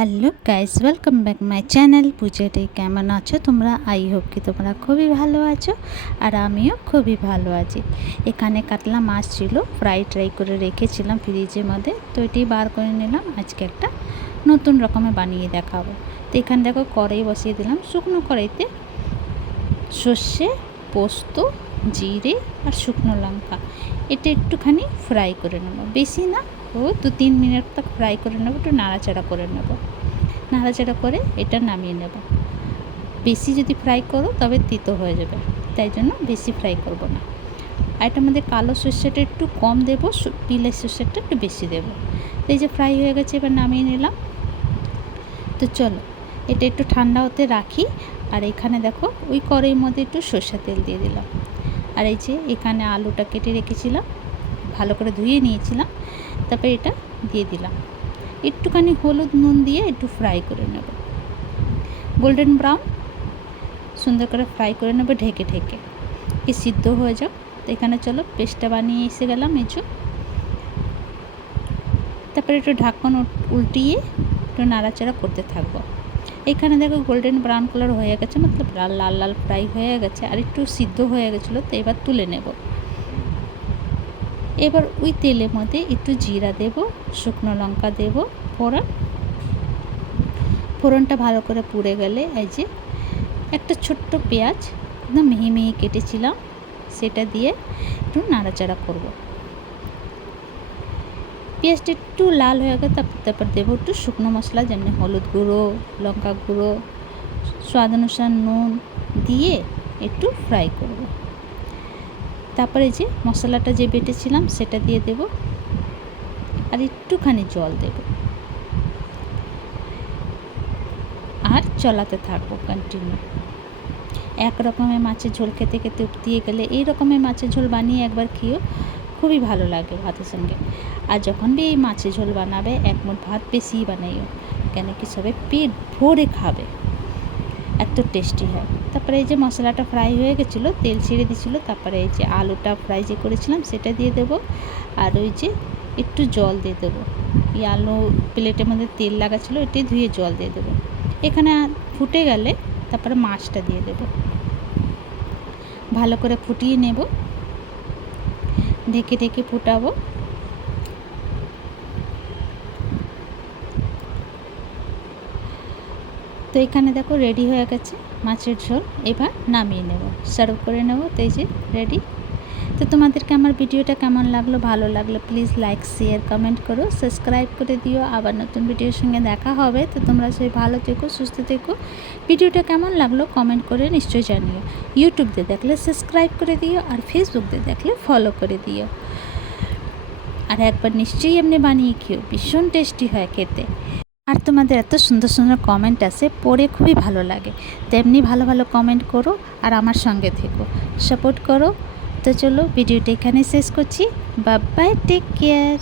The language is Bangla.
Hello guys, welcome back my channel. পুজোতে কেমন আছো তোমরা? আই হোপ কি তোমরা খুবই ভালো আছো, আর আমিও খুবই ভালো আছি। এখানে কাতলা মাছ ছিল, ট্রাই করে রেখেছিলাম ফ্রিজের মধ্যে, তো এটি বার করে নিলাম। আজকে একটা নতুন রকমের বানিয়ে দেখাবো। তো এখানে দেখো কড়াই বসিয়ে দিলাম। শুকনো কড়াইতে সর্ষে, পোস্ত, জিরে আর শুকনো লঙ্কা এটা একটুখানি ফ্রাই করে নেবো, বেশি না, ও 2-3 মিনিট তক ফ্রাই করে নেবো। একটু নাড়াচাড়া করে নেব, নাড়াচাড়া করে এটা নামিয়ে নেব। বেশি যদি ফ্রাই করো তবে তিতো হয়ে যাবে, তাই জন্য বেশি ফ্রাই করব না। আর এটার মধ্যে কালো সর্ষেটা একটু কম দেবো, পিলে সর্ষেটা একটু বেশি দেবো। তো এই যে ফ্রাই হয়ে গেছে, এবার নামিয়ে নিলাম। তো চলো এটা একটু ঠান্ডা হতে রাখি। আর এখানে দেখো ওই কড়াইয়ের মধ্যে একটু সর্ষের তেল দিয়ে দিলাম। আর এই যে এখানে আলুটা কেটে রেখেছিলাম, ভালো করে ধুয়ে নিয়েছিলাম, তারপরে এটা দিয়ে দিলাম। একটুখানি হলুদ নুন দিয়ে একটু ফ্রাই করে নেব, গোল্ডেন ব্রাউন সুন্দর করে ফ্রাই করে নেব ঢেকে ঢেকে, কি সিদ্ধ হয়ে যাও। তো এখানে চলো পেস্টটা বানিয়ে এসে গেলাম এঁচো। তারপরে একটু ঢাকন উল্টিয়ে একটু নাড়াচাড়া করতে থাকবো। এখানে দেখো গোল্ডেন ব্রাউন কালার হয়ে গেছে, মতলব লাল লাল লাল ফ্রাই হয়ে গেছে, আর একটু সিদ্ধ হয়ে গেছিলো। তো এবার তুলে নেব। এবার ওই তেলের মধ্যে একটু জিরা দেব, শুকনো লঙ্কা দেব, ফোড়নটা ভালো করে পুড়ে গেলে এই যে একটা ছোট্ট পেঁয়াজ একদম মিহি মিহি কেটেছিলাম, সেটা দিয়ে একটু নাড়াচাড়া করব। পেঁয়াজটা একটু লাল হয়ে গেলে তারপর দেবো একটু শুকনো মশলা, যেমন হলুদ গুঁড়ো, লঙ্কা গুঁড়ো, স্বাদ অনুসার নুন দিয়ে একটু ফ্রাই করব। তারপরে যে মশলাটা যে বেটেছিলাম সেটা দিয়ে দেব, আর একটুখানি জল দেব, আর চলাতে থাকবো কন্টিনিউ। এক রকমের মাছের ঝোল খেতে খেতে উবতিয়ে গেলে এই রকমের মাছের ঝোল বানিয়ে একবার খেয়েও, খুবই ভালো লাগে ভাতের সঙ্গে। আর যখন বি এই মাছের ঝোল বানাবে এক মুঠ ভাত বেশিই বানাইও, কেন কি সবাই পেট ভরে খাবে, এত টেস্টি হয়। তারপরে এই যে মশলাটা ফ্রাই হয়ে গেছিলো, তেল ছেড়ে দিয়েছিলো, তারপরে এই যে আলুটা ফ্রাই যে করেছিলাম সেটা দিয়ে দেবো, আর ওই যে একটু জল দিয়ে দেবো। এই আলু প্লেটের মধ্যে তেল লাগা ছিল, এটাই ধুয়ে জল দিয়ে দেবো। এখানে ফুটে গেলে তারপরে মাছটা দিয়ে দেবো, ভালো করে ফুটিয়ে নেব, ঢেকে ঢেকে ফুটাবো। তো এখানে দেখো রেডি হয়ে গেছে মাছের ঝোল। এবার নামিয়ে নেব, সার্ভ করে নেব। তো এই যে রেডি। তো তোমাদেরকে আমার ভিডিওটা কেমন লাগলো? ভালো লাগলো প্লিজ লাইক, শেয়ার, কমেন্ট করো, সাবস্ক্রাইব করে দিও। আবার নতুন ভিডিওর সঙ্গে দেখা হবে। তো তোমরা সবাই ভালো থেকো, সুস্থ থেকো। ভিডিওটা কেমন লাগলো কমেন্ট করে নিশ্চয়ই জানিও। ইউটিউব দিয়ে দেখলে সাবস্ক্রাইব করে দিও, আর ফেসবুক দিয়ে দেখলে ফলো করে দিও। আর একবার নিশ্চয়ই এমনি বানিয়ে খেও, ভীষণ টেস্টি হয় খেতে। আর তোমাদের এত সুন্দর সুন্দর কমেন্ট আসে, পড়ে খুবই ভালো লাগে। তেমনি ভালো ভালো কমেন্ট করো, আর আমার সঙ্গে থেকো, সাপোর্ট করো। তো চলো ভিডিওটা এখানে শেষ করছি। Bye bye, take care.